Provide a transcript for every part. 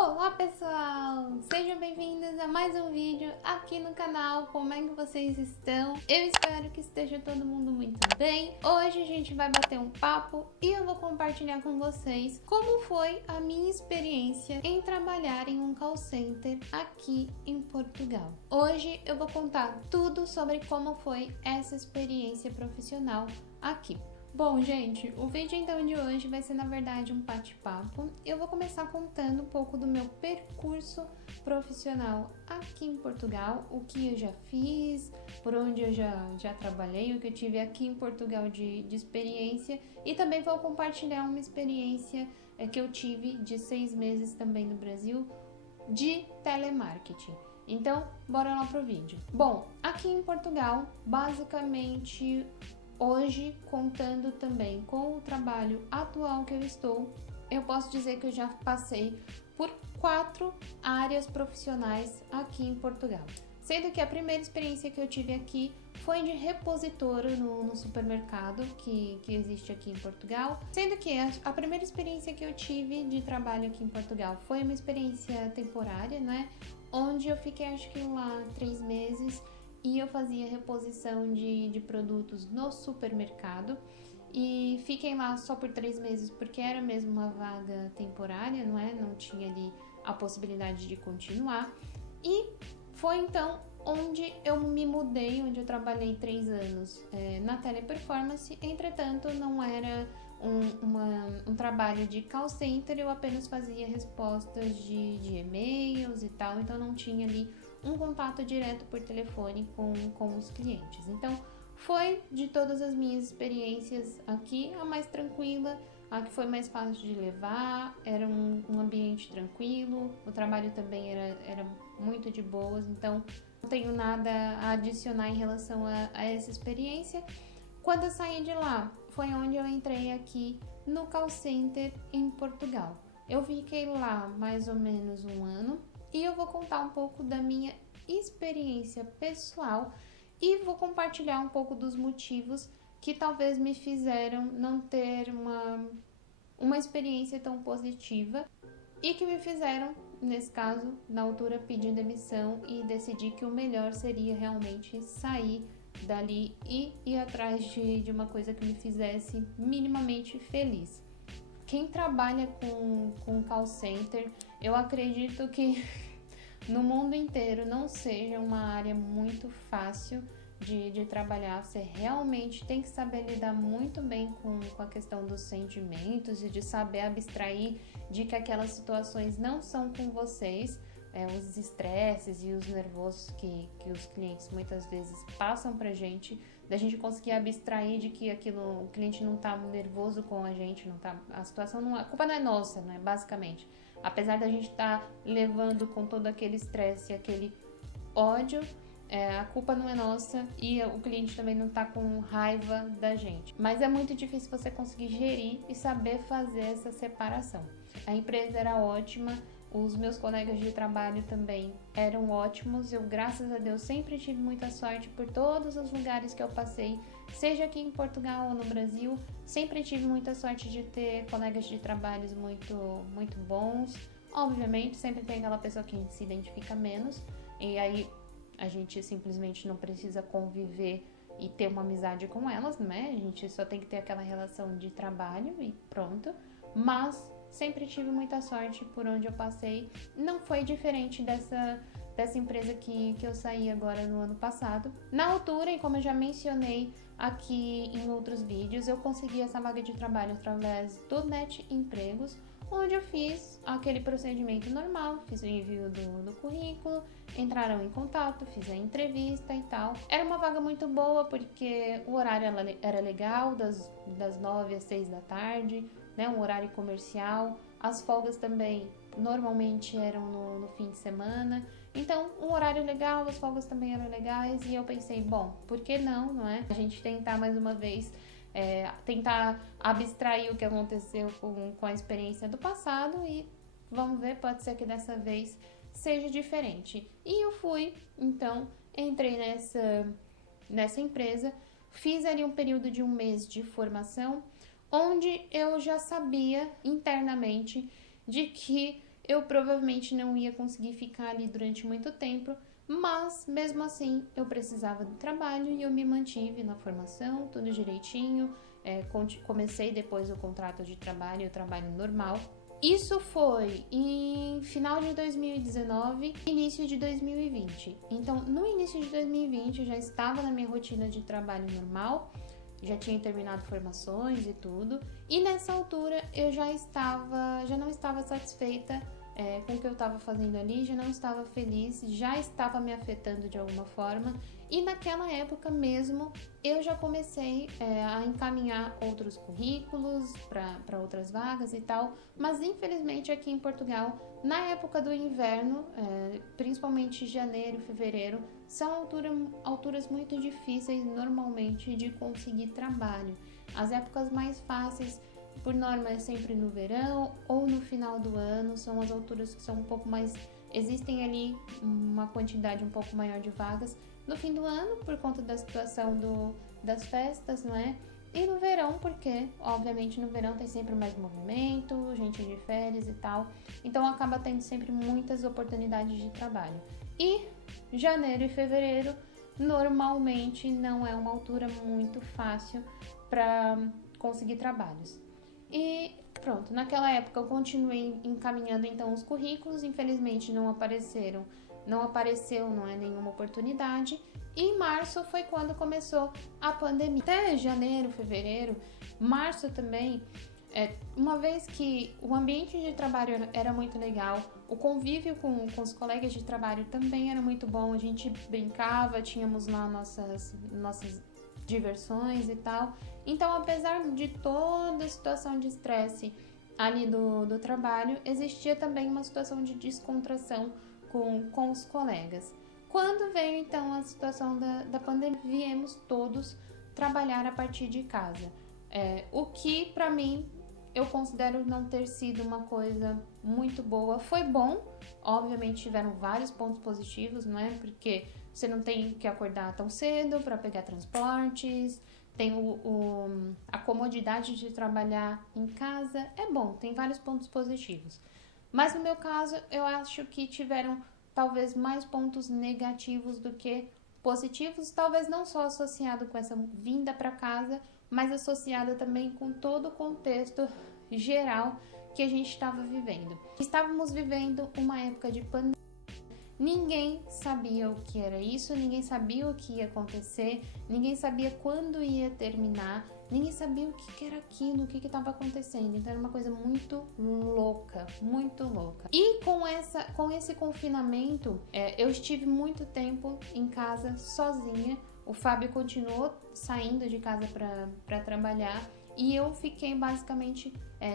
Olá pessoal, sejam bem-vindos a mais um vídeo aqui no canal. Como é que vocês estão? Eu espero que esteja todo mundo muito bem. Hoje a gente vai bater um papo e eu vou compartilhar com vocês como foi a minha experiência em trabalhar em um call center aqui em Portugal. Hoje eu vou contar tudo sobre como foi essa experiência profissional aqui. Bom, gente, o vídeo então de hoje vai ser na verdade um bate-papo. Eu vou começar contando um pouco do meu percurso profissional aqui em Portugal, o que eu já fiz, por onde eu já trabalhei, o que eu tive aqui em Portugal de experiência, e também vou compartilhar uma experiência que eu tive de 6 meses também no Brasil de telemarketing. Então, bora lá pro vídeo. Bom, aqui em Portugal, basicamente hoje, contando também com o trabalho atual que eu estou, eu posso dizer que eu já passei por 4 áreas profissionais aqui em Portugal. Sendo que a primeira experiência que eu tive aqui foi de repositora no supermercado que existe aqui em Portugal. Sendo que a primeira experiência que eu tive de trabalho aqui em Portugal foi uma experiência temporária, né? Onde eu fiquei acho que lá 3 meses e eu fazia reposição de produtos no supermercado e fiquei lá só por 3 meses porque era mesmo uma vaga temporária, não é? Não tinha ali a possibilidade de continuar. E foi então onde eu me mudei, onde eu trabalhei 3 anos na Teleperformance. Entretanto, não era um trabalho de call center, eu apenas fazia respostas de e-mails e tal, então não tinha ali um contato direto por telefone com os clientes. Então, foi de todas as minhas experiências aqui a mais tranquila, a que foi mais fácil de levar, era um ambiente tranquilo, o trabalho também era muito de boas, então não tenho nada a adicionar em relação a essa experiência. Quando eu saí de lá, foi onde eu entrei aqui no call center em Portugal. Eu fiquei lá mais ou menos um ano e eu vou contar um pouco da minha experiência pessoal e vou compartilhar um pouco dos motivos que talvez me fizeram não ter uma experiência tão positiva e que me fizeram, nesse caso, na altura, pedir demissão e decidir que o melhor seria realmente sair dali e ir atrás de uma coisa que me fizesse minimamente feliz. Quem trabalha com call center, eu acredito que no mundo inteiro não seja uma área muito fácil de trabalhar. Você realmente tem que saber lidar muito bem com a questão dos sentimentos e de saber abstrair de que aquelas situações não são com vocês, os estresses e os nervosos que os clientes muitas vezes passam pra gente, da gente conseguir abstrair de que o cliente não tá nervoso com a gente, não tá, a situação não, a culpa não é nossa, né, basicamente. Apesar da gente estar levando com todo aquele estresse, aquele ódio, a culpa não é nossa e o cliente também não tá com raiva da gente. Mas é muito difícil você conseguir gerir e saber fazer essa separação. A empresa era ótima, os meus colegas de trabalho também eram ótimos. Eu, graças a Deus, sempre tive muita sorte por todos os lugares que eu passei, seja aqui em Portugal ou no Brasil. Sempre tive muita sorte de ter colegas de trabalhos muito, muito bons. Obviamente, sempre tem aquela pessoa que a gente se identifica menos, e aí a gente simplesmente não precisa conviver e ter uma amizade com elas, né? A gente só tem que ter aquela relação de trabalho e pronto. Mas sempre tive muita sorte por onde eu passei. Não foi diferente dessa empresa que eu saí agora no ano passado. Na altura, e como eu já mencionei aqui em outros vídeos, eu consegui essa vaga de trabalho através do Net Empregos, onde eu fiz aquele procedimento normal, fiz o envio do currículo, entraram em contato, fiz a entrevista e tal. Era uma vaga muito boa porque o horário era legal, das 9 às 6 da tarde, né, um horário comercial. As folgas também normalmente eram no fim de semana. Então, um horário legal, as folgas também eram legais e eu pensei, bom, por que não é? A gente tentar mais uma vez, tentar abstrair o que aconteceu com a experiência do passado e vamos ver, pode ser que dessa vez seja diferente. E eu fui, então, entrei nessa empresa, fiz ali um período de 1 mês de formação, onde eu já sabia internamente de que eu provavelmente não ia conseguir ficar ali durante muito tempo, mas mesmo assim eu precisava do trabalho e eu me mantive na formação, tudo direitinho. Comecei depois o contrato de trabalho, o trabalho normal. Isso foi em final de 2019, início de 2020. Então, no início de 2020, eu já estava na minha rotina de trabalho normal, já tinha terminado formações e tudo. E nessa altura, eu já não estava satisfeita com o que eu estava fazendo ali, já não estava feliz, já estava me afetando de alguma forma. E naquela época mesmo, eu já comecei a encaminhar outros currículos para outras vagas e tal, mas infelizmente aqui em Portugal, na época do inverno, principalmente janeiro e fevereiro, são alturas muito difíceis normalmente de conseguir trabalho. As épocas mais fáceis, por norma, é sempre no verão ou no final do ano, são as alturas que são um pouco mais... Existem ali uma quantidade um pouco maior de vagas no fim do ano, por conta da situação das festas, não é? E no verão, porque, obviamente, no verão tem sempre mais movimento, gente de férias e tal, então acaba tendo sempre muitas oportunidades de trabalho. E janeiro e fevereiro, normalmente, não é uma altura muito fácil para conseguir trabalhos. E pronto, naquela época eu continuei encaminhando então os currículos, infelizmente não apareceu nenhuma oportunidade. E em março foi quando começou a pandemia. Até janeiro, fevereiro, março também, uma vez que o ambiente de trabalho era muito legal, o convívio com os colegas de trabalho também era muito bom, a gente brincava, tínhamos lá nossas diversões e tal. Então, apesar de toda a situação de estresse ali do trabalho, existia também uma situação de descontração com os colegas. Quando veio então a situação da pandemia, viemos todos trabalhar a partir de casa. O que para mim eu considero não ter sido uma coisa muito boa. Foi bom, obviamente tiveram vários pontos positivos, não é? Porque você não tem que acordar tão cedo para pegar transportes, tem a comodidade de trabalhar em casa, é bom, tem vários pontos positivos. Mas no meu caso, eu acho que tiveram talvez mais pontos negativos do que positivos, talvez não só associado com essa vinda para casa, mas associada também com todo o contexto geral que a gente estava vivendo. Estávamos vivendo uma época de pandemia. Ninguém sabia o que era isso, ninguém sabia o que ia acontecer, ninguém sabia quando ia terminar, ninguém sabia o que era aquilo, o que estava acontecendo. Então era uma coisa muito louca, muito louca. E com esse confinamento, eu estive muito tempo em casa sozinha. O Fábio continuou saindo de casa para trabalhar e eu fiquei basicamente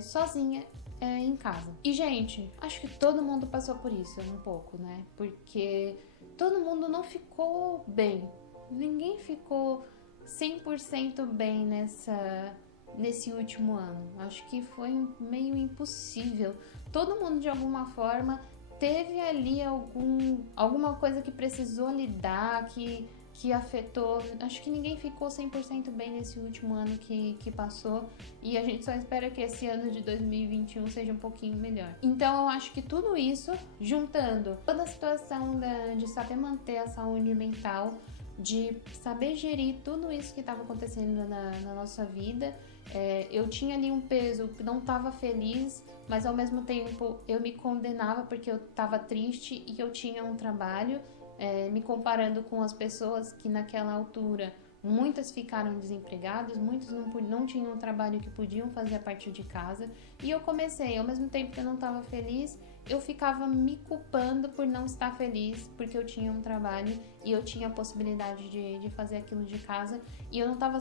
sozinha em casa. E, gente, acho que todo mundo passou por isso um pouco, né? Porque todo mundo não ficou bem. Ninguém ficou 100% bem nesse último ano. Acho que foi meio impossível. Todo mundo, de alguma forma, teve ali alguma coisa que precisou lidar, que afetou. Acho que ninguém ficou 100% bem nesse último ano que passou, e a gente só espera que esse ano de 2021 seja um pouquinho melhor. Então eu acho que tudo isso, juntando toda a situação de saber manter a saúde mental, de saber gerir tudo isso que estava acontecendo na nossa vida, eu tinha ali um peso que não estava feliz, mas ao mesmo tempo eu me condenava porque eu estava triste e eu tinha um trabalho. Me comparando com as pessoas que naquela altura, muitas ficaram desempregadas, muitos não tinham um trabalho que podiam fazer a partir de casa, e eu comecei, ao mesmo tempo que eu não estava feliz, eu ficava me culpando por não estar feliz, porque eu tinha um trabalho e eu tinha a possibilidade de fazer aquilo de casa, e eu não estava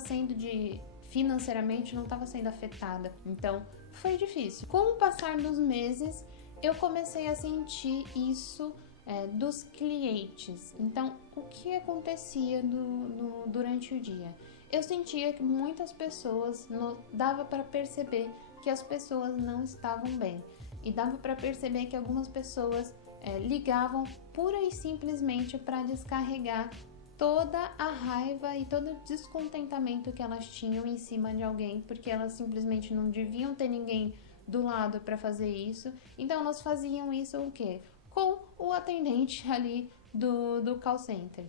financeiramente, não estava sendo afetada. Então, foi difícil. Com o passar dos meses, eu comecei a sentir isso dos clientes. Então, o que acontecia durante o dia? Eu sentia que muitas pessoas, dava para perceber que as pessoas não estavam bem, e dava para perceber que algumas pessoas ligavam pura e simplesmente para descarregar toda a raiva e todo o descontentamento que elas tinham em cima de alguém, porque elas simplesmente não deviam ter ninguém do lado para fazer isso. Então nós fazíamos isso o quê? Com o atendente ali do call center.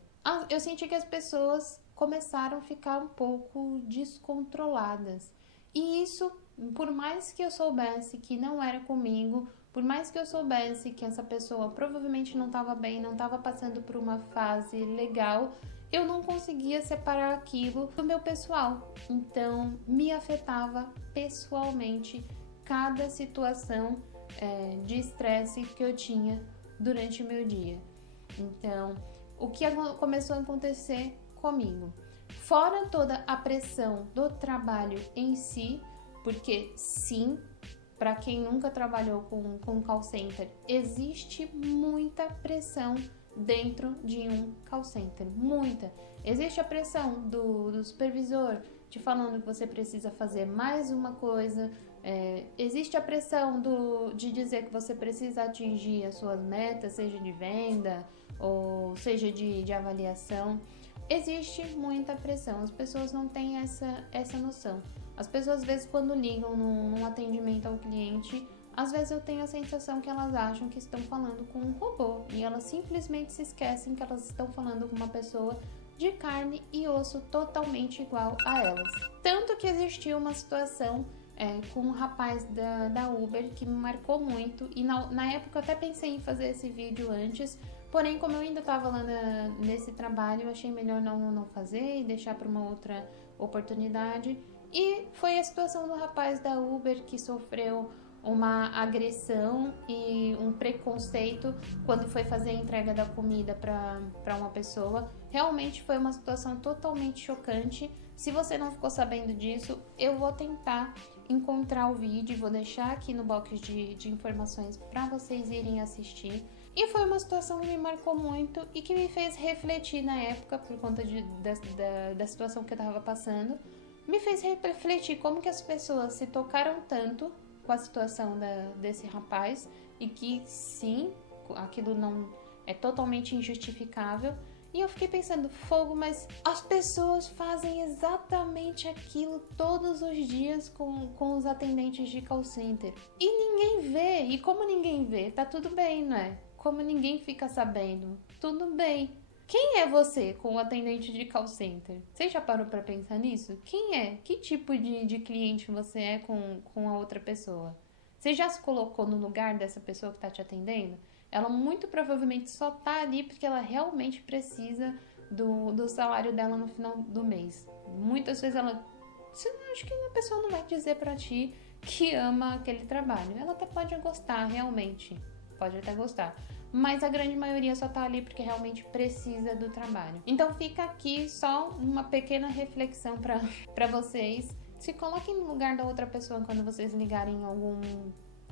Eu senti que as pessoas começaram a ficar um pouco descontroladas. E isso, por mais que eu soubesse que não era comigo, por mais que eu soubesse que essa pessoa provavelmente não estava bem, não estava passando por uma fase legal, eu não conseguia separar aquilo do meu pessoal. Então, me afetava pessoalmente cada situação de estresse que eu tinha durante o meu dia. Então, o que começou a acontecer comigo? Fora toda a pressão do trabalho em si, porque sim, para quem nunca trabalhou com call center, existe muita pressão dentro de um call center, muita. Existe a pressão do supervisor te falando que você precisa fazer mais uma coisa, existe a pressão de dizer que você precisa atingir as suas metas, seja de venda ou seja de avaliação. Existe muita pressão, as pessoas não têm essa noção. As pessoas, às vezes, quando ligam num atendimento ao cliente, às vezes eu tenho a sensação que elas acham que estão falando com um robô e elas simplesmente se esquecem que elas estão falando com uma pessoa de carne e osso totalmente igual a elas. Tanto que existiu uma situação com um rapaz da Uber que me marcou muito e na época eu até pensei em fazer esse vídeo antes, porém como eu ainda estava lá nesse trabalho, eu achei melhor não fazer e deixar para uma outra oportunidade. E foi a situação do rapaz da Uber que sofreu uma agressão e um preconceito quando foi fazer a entrega da comida para uma pessoa. Realmente foi uma situação totalmente chocante. Se você não ficou sabendo disso, eu vou tentar encontrar o vídeo, vou deixar aqui no box de informações para vocês irem assistir. E foi uma situação que me marcou muito e que me fez refletir na época por conta da situação que eu estava passando. Me fez refletir como que as pessoas se tocaram tanto com a situação desse rapaz e que sim, aquilo não é totalmente injustificável. E eu fiquei pensando, fogo, mas as pessoas fazem exatamente aquilo todos os dias com os atendentes de call center. E ninguém vê, e como ninguém vê, tá tudo bem, não é? Como ninguém fica sabendo, tudo bem. Quem é você com o atendente de call center? Você já parou para pensar nisso? Quem é? Que tipo de cliente você é com a outra pessoa? Você já se colocou no lugar dessa pessoa que está te atendendo? Ela muito provavelmente só tá ali porque ela realmente precisa do salário dela no final do mês. Muitas vezes acho que a pessoa não vai dizer para ti que ama aquele trabalho. Ela até pode gostar, realmente. Pode até gostar. Mas a grande maioria só tá ali porque realmente precisa do trabalho. Então fica aqui só uma pequena reflexão para vocês. Se coloquem no lugar da outra pessoa quando vocês ligarem em algum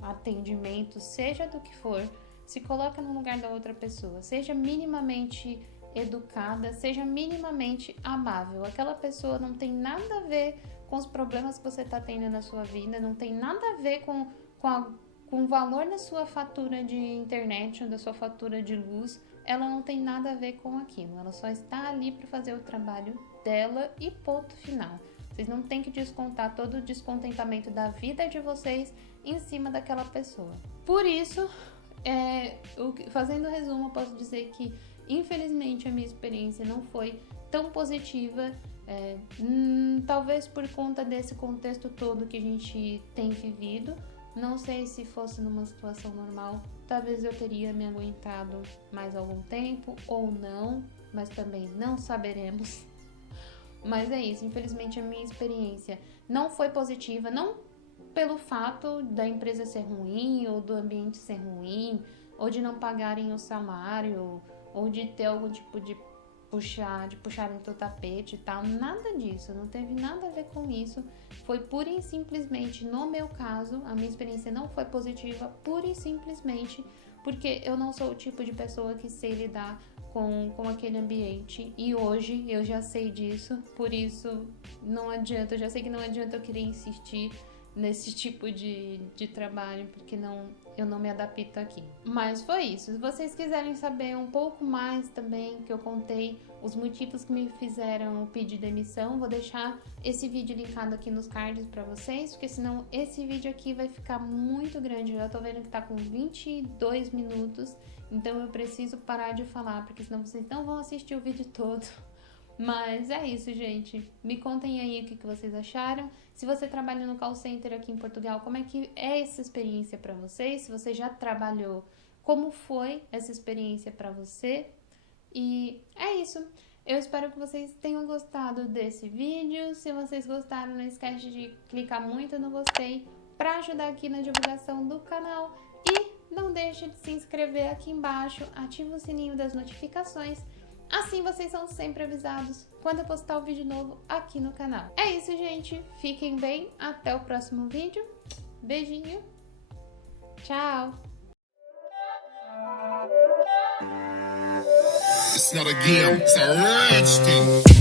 atendimento, seja do que for. Se coloca no lugar da outra pessoa. Seja minimamente educada, seja minimamente amável. Aquela pessoa não tem nada a ver com os problemas que você tá tendo na sua vida, não tem nada a ver com o valor da sua fatura de internet ou da sua fatura de luz, ela não tem nada a ver com aquilo. Ela só está ali para fazer o trabalho dela e ponto final. Vocês não têm que descontar todo o descontentamento da vida de vocês em cima daquela pessoa. Por isso, fazendo o resumo, eu posso dizer que, infelizmente, a minha experiência não foi tão positiva. Talvez por conta desse contexto todo que a gente tem vivido. Não sei se fosse numa situação normal, talvez eu teria me aguentado mais algum tempo ou não, mas também não saberemos. Mas é isso, infelizmente a minha experiência não foi positiva, não pelo fato da empresa ser ruim ou do ambiente ser ruim, ou de não pagarem o salário, ou de ter algum tipo de puxarem teu tapete e tal, nada disso, não teve nada a ver com isso, foi pura e simplesmente, no meu caso, a minha experiência não foi positiva, pura e simplesmente porque eu não sou o tipo de pessoa que sei lidar com aquele ambiente, e hoje eu já sei disso, por isso não adianta, eu já sei que não adianta eu querer insistir, nesse tipo de trabalho, porque eu não me adapto aqui. Mas foi isso. Se vocês quiserem saber um pouco mais também, que eu contei os motivos que me fizeram pedir demissão, vou deixar esse vídeo linkado aqui nos cards pra vocês, porque senão esse vídeo aqui vai ficar muito grande. Eu já tô vendo que tá com 22 minutos, então eu preciso parar de falar, porque senão vocês não vão assistir o vídeo todo. Mas é isso, gente. Me contem aí o que vocês acharam. Se você trabalha no call center aqui em Portugal, como é que é essa experiência para vocês? Se você já trabalhou, como foi essa experiência para você? E é isso. Eu espero que vocês tenham gostado desse vídeo. Se vocês gostaram, não esquece de clicar muito no gostei para ajudar aqui na divulgação do canal. E não deixe de se inscrever aqui embaixo, ativa o sininho das notificações. Assim vocês são sempre avisados quando eu postar um vídeo novo aqui no canal. É isso, gente. Fiquem bem. Até o próximo vídeo. Beijinho. Tchau. It's not a game, it's a rich thing.